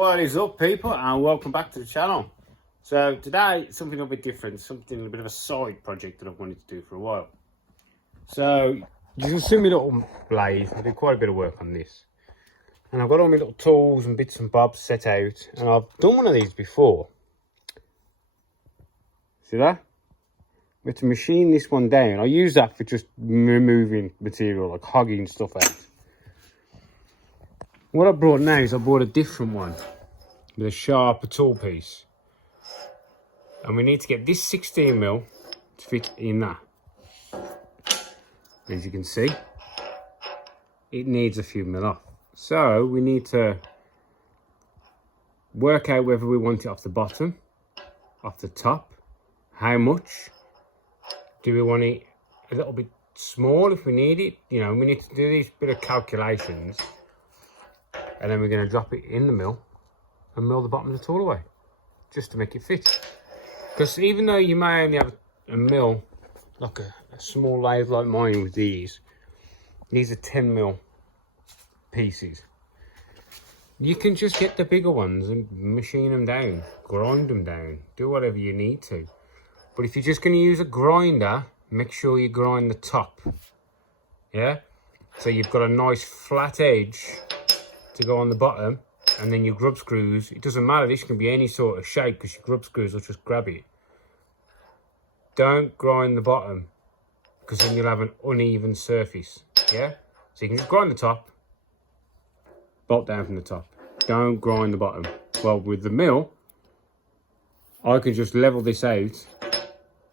What is up, people, and welcome back to the channel. So today, something a bit different, something a bit of a side project that I've wanted to do for a while. So you can see my little lathe. I did quite a bit of work on this, and I've got all my little tools and bits and bobs set out, and I've done one of these before. See that? We have to machine this one down. I use that for just removing material, like hogging stuff out. What I brought now is I bought a different one with a sharper tool piece, and we need to get this 16mm to fit in that. As you can see, it needs a few mil off, so we need to work out whether we want it off the bottom, off the top, how much. Do we want it a little bit small if we need it? You know, we need to do these bit of calculations, and then we're going to drop it in the mill and mill the bottom of the tool away, just to make it fit. Because even though you may only have a mill, like a small lathe like mine with these are 10mm pieces. You can just get the bigger ones and machine them down, grind them down, do whatever you need to. But if you're just going to use a grinder, make sure you grind the top. Yeah? So you've got a nice flat edge to go on the bottom, and then your grub screws, it doesn't matter, this can be any sort of shape because your grub screws will just grab it. Don't grind the bottom, because then you'll have an uneven surface. Yeah? So you can just grind the top, bolt down from the top. Don't grind the bottom. Well, with the mill, I can just level this out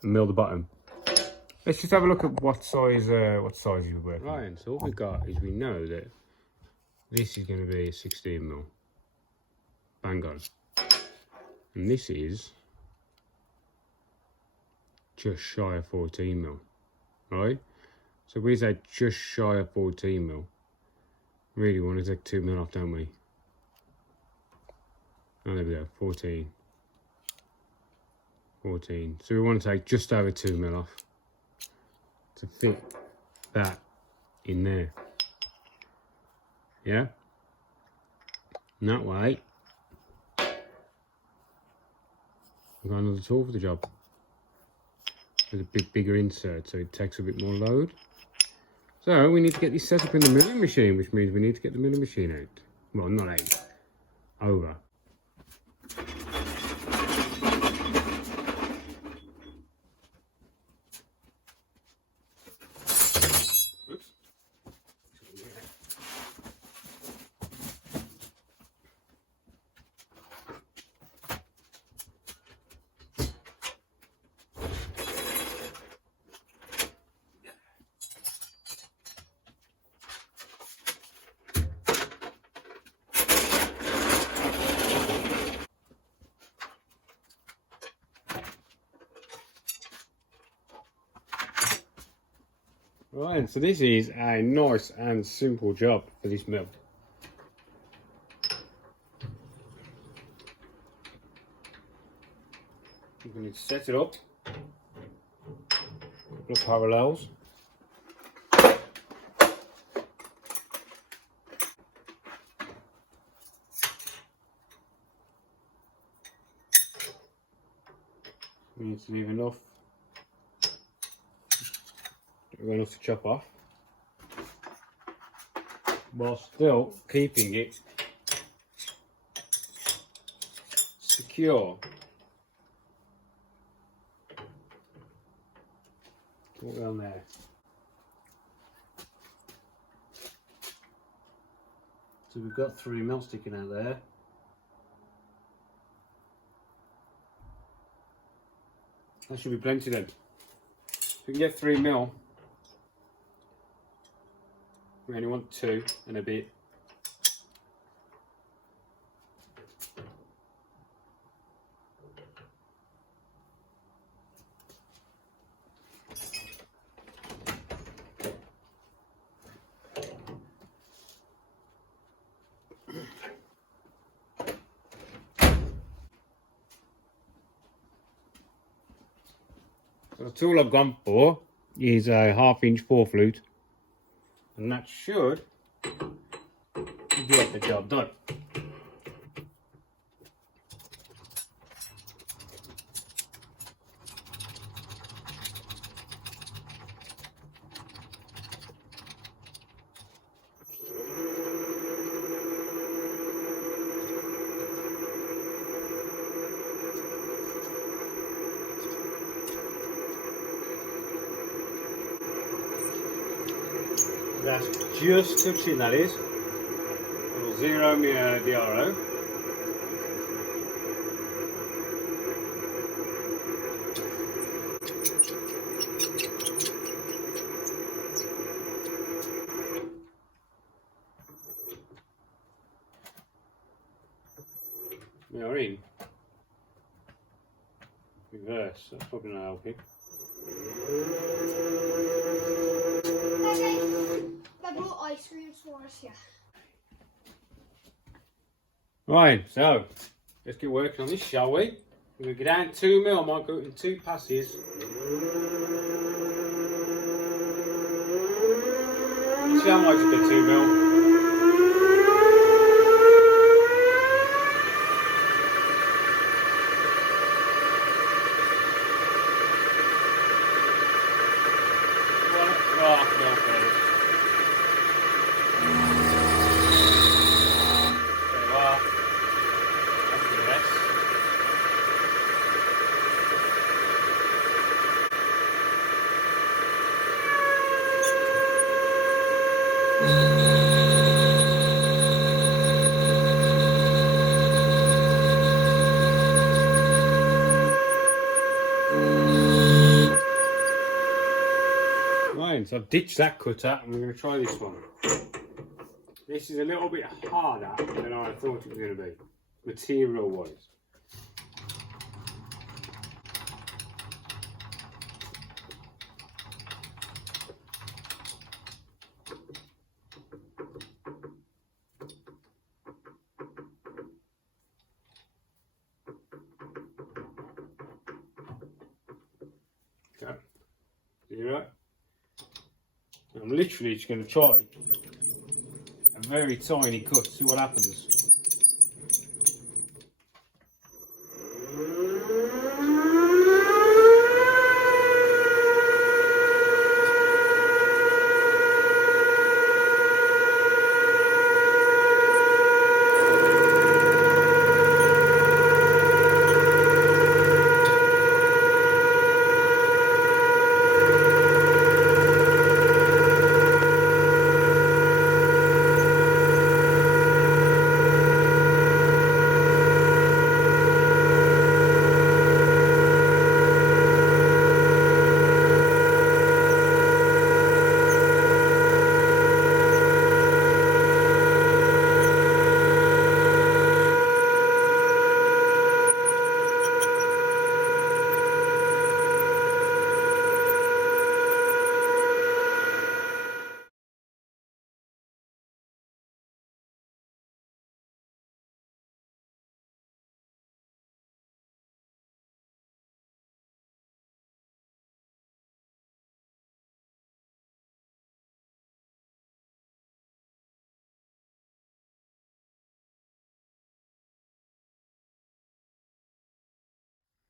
and mill the bottom. Let's just have a look at what size we're working. Right, so what we've got is we know that this is going to be a 16mm. Bang on. And this is just shy of 14mm. Right? So we say just shy of 14mm. Really want to take 2mm off, don't we? Oh, there we go, 14. So we want to take just over 2mm off to fit that in there. Yeah? And that way, we've got another tool for the job. With a bit bigger insert, so it takes a bit more load. So we need to get this set up in the milling machine, which means we need to get the milling machine out. Well, not out, over. Right, so this is a nice and simple job for this mill. We need to set it up, look parallels. We need to leave enough to chop off, while still keeping it secure. Put it on there. So we've got 3mm sticking out there. That should be plenty then. If we can get 3mm, we only want 2 and a bit. So the tool I've gone for is a 1/2" 4 flute, and that should get the job done. That's just touching, that is. It'll zero me DRO. We are in reverse, that's probably not helping. I brought ice cream for us, yeah. Right, so let's get working on this, shall we? We're going to get down 2 mil, I might go in 2 passes. See how much it's 2 mil. Right, so I've ditched that cutter and we're going to try this one. This is a little bit harder than I thought it was going to be, material wise. Okay, zero. I'm literally just going to try a very tiny cut, see what happens.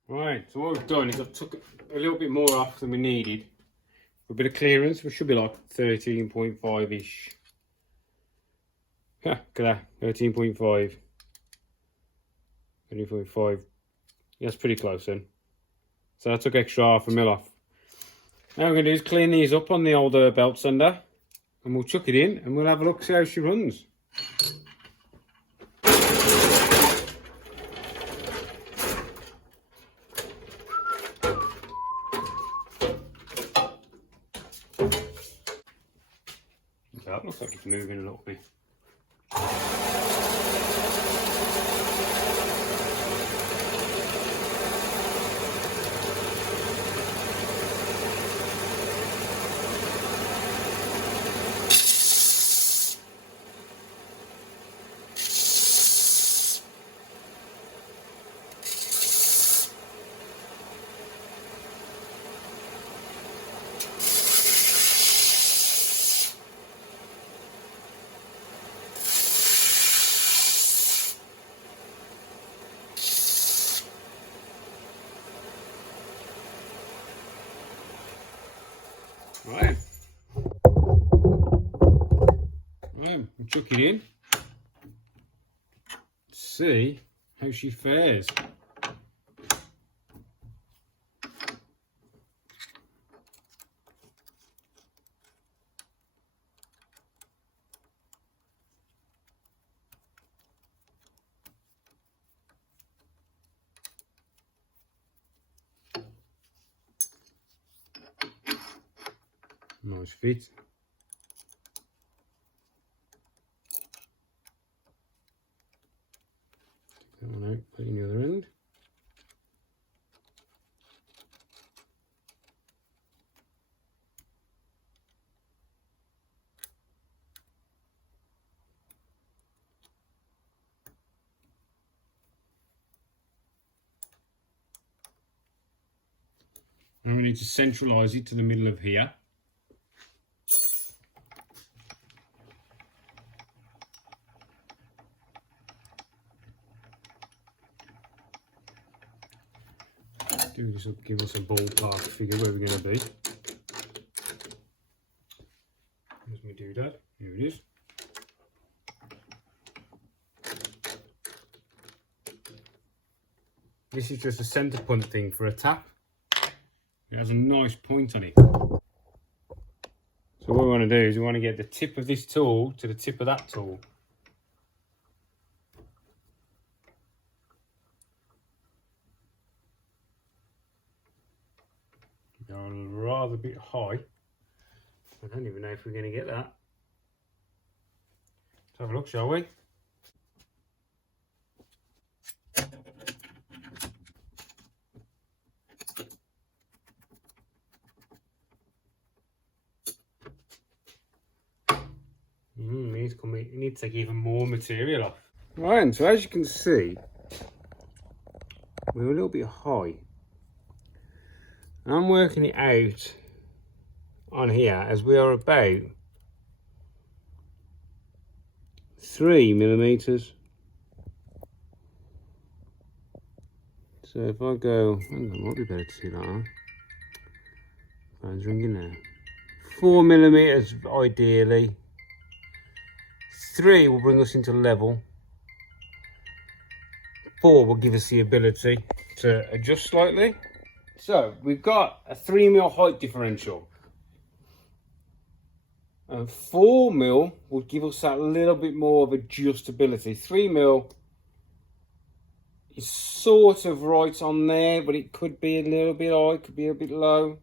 Right, so what we've done is I've took a little bit more off than we needed. For a bit of clearance, we should be like 13.5-ish. Yeah, look at that, 13.5. 13.5. Yeah, that's pretty close then. So I took extra half a mil off. Now what we're going to do is clean these up on the old belt sander. And we'll chuck it in and we'll have a look, see how she runs. That looks like it's moving a little bit. Right. Right, we'll chuck it in. See how she fares. Nice fit. Take that one out, put it in the other end. And we need to centralise it to the middle of here. Do this will give us a ballpark figure where we're going to be. As we do that, here it is. This is just a centre punt thing for a tap. It has a nice point on it. So what we want to do is we want to get the tip of this tool to the tip of that tool. They're rather a bit high. I don't even know if we're going to get that. Let's have a look, shall we? You need to take even more material off. Right, so as you can see, we're a little bit high. I'm working it out on here as we are about 3 millimeters. So if I go, hang on, might be better to see that, huh? Phone's ringing now. 4 millimeters ideally. 3 will bring us into level. 4 will give us the ability to adjust slightly. So we've got a 3 mil height differential. And 4 mil would give us that little bit more of adjustability. 3 mil is sort of right on there, but it could be a little bit high, could be a bit low.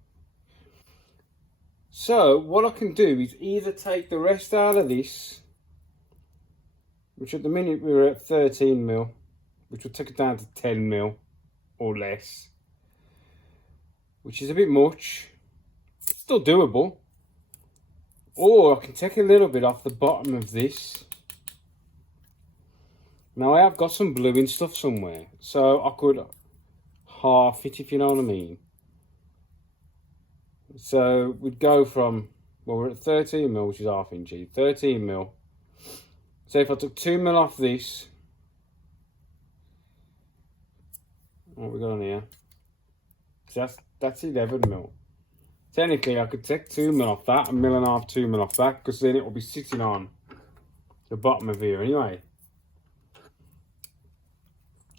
So what I can do is either take the rest out of this, which at the minute we're at 13 mil, which will take it down to 10 mil or less, which is a bit much, still doable. Or I can take a little bit off the bottom of this. Now I have got some bluing stuff somewhere, so I could half it, if you know what I mean. So we'd go from, well, we're at 13 mil, which is half inchy, 13 mil. So if I took 2 mil off this, what we got on here? So that's 11 mil. Technically, I could take 2 mil off that, 1.5 mil, 2 mil off that, because then it will be sitting on the bottom of here anyway.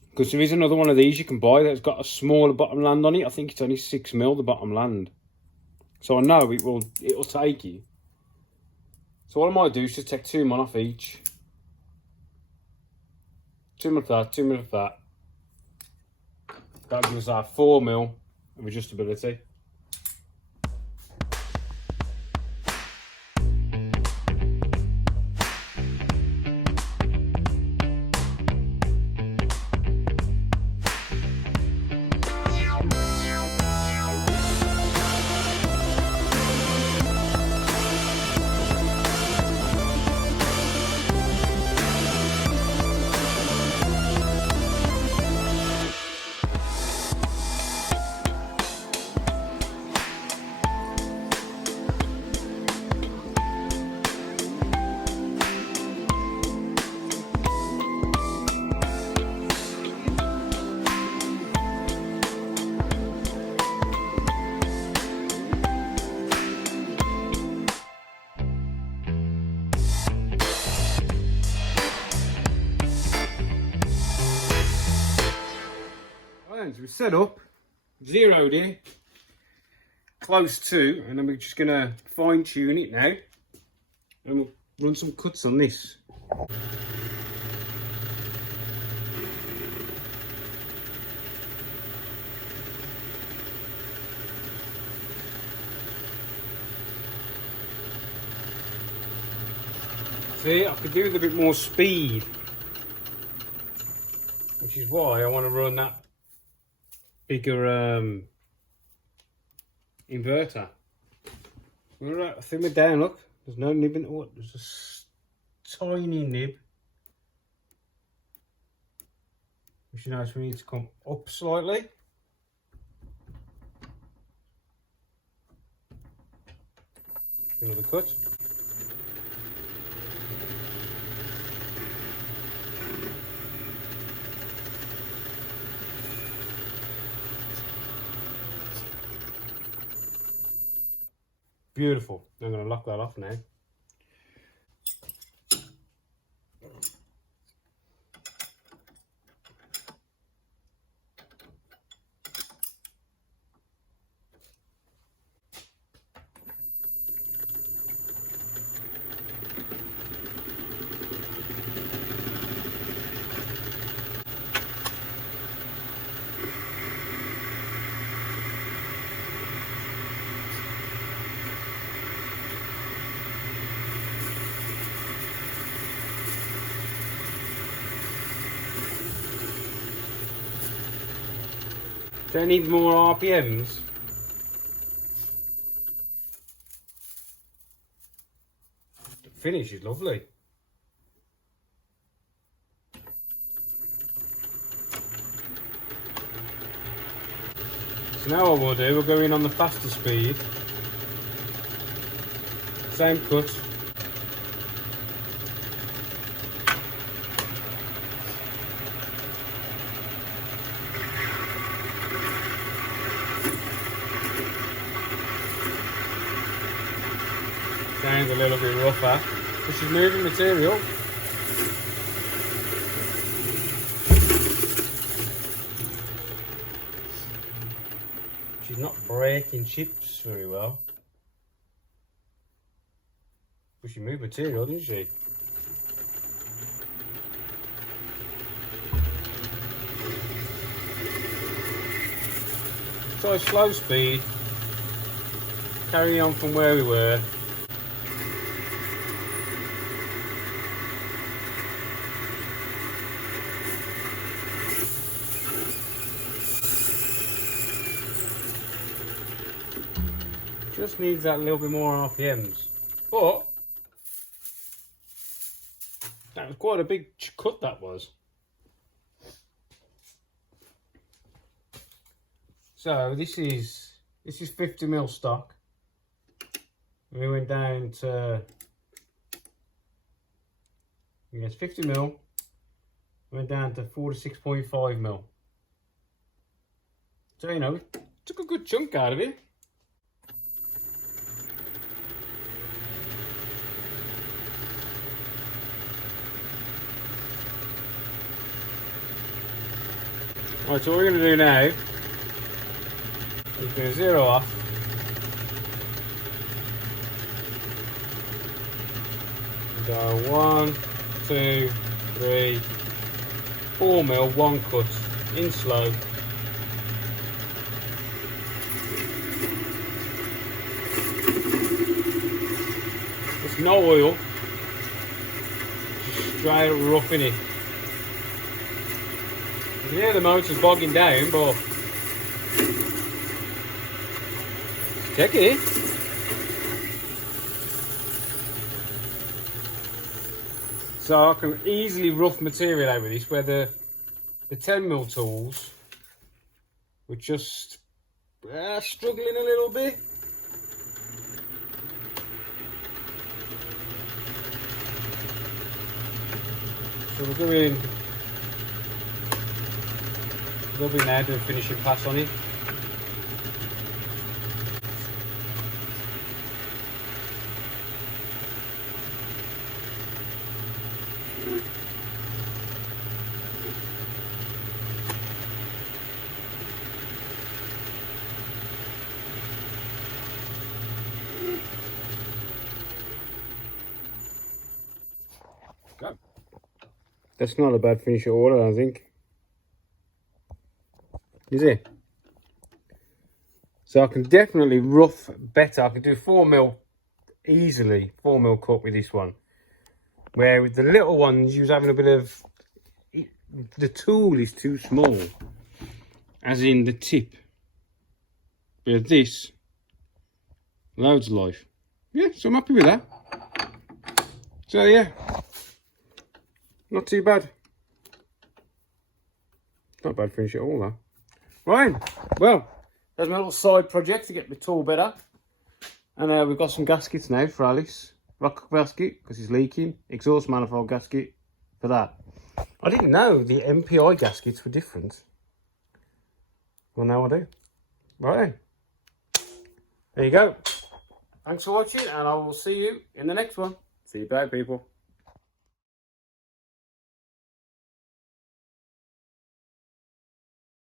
Because there is another one of these you can buy that's got a smaller bottom land on it. I think it's only 6 mil, the bottom land. So I know it'll take you. So what I might do is just take 2 mil off each. 2 mil of that, 2 mil of that. That'll give us our 4 mil of adjustability. So we set up, zeroed it, close to, and then we're just going to fine tune it now. And we'll run some cuts on this. See, I could do with a bit more speed, which is why I want to run that bigger inverter. Right, thin it down, look. There's no nib in it. There's a tiny nib. Which you notice we need to come up slightly. Another cut. Beautiful. I'm going to lock that off now. Don't need more RPMs. The finish is lovely. So now what we'll do, we'll go in on the faster speed. Same cut. Sounds a little bit rougher. This is moving material. She's not breaking chips very well. But she moved material, didn't she? So slow speed. Carry on from where we were. Just needs that little bit more RPMs, but that was quite a big cut, that was. So this is 50mm stock. We went down to, yes, 50mm. Went down to 46.5mm. So you know, took a good chunk out of it. Right, so what we're going to do now is going to zero off. And go 1, 2, 3, 4mm, one cut in slow. There's no oil, just straight up roughing it. Yeah, the motor's bogging down, but check it. So I can easily rough material over this, where the 10mm tools were just struggling a little bit. So we're going. We'll be now doing a finishing pass on it. Go. That's not a bad finish at all, I think. Is it? So I can definitely rough better. I can do 4mm easily, 4mm cut with this one. Where with the little ones, you was having a bit of... The tool is too small. As in the tip. But this, loads of life. Yeah, so I'm happy with that. So yeah, not too bad. Not bad finish at all, though. Right, well, there's my little side project to get my tool better. And we've got some gaskets now for Alice. Rock gasket, because it's leaking. Exhaust manifold gasket for that. I didn't know the MPI gaskets were different. Well, now I do. Right, there you go. Thanks for watching, and I will see you in the next one. See you back, people.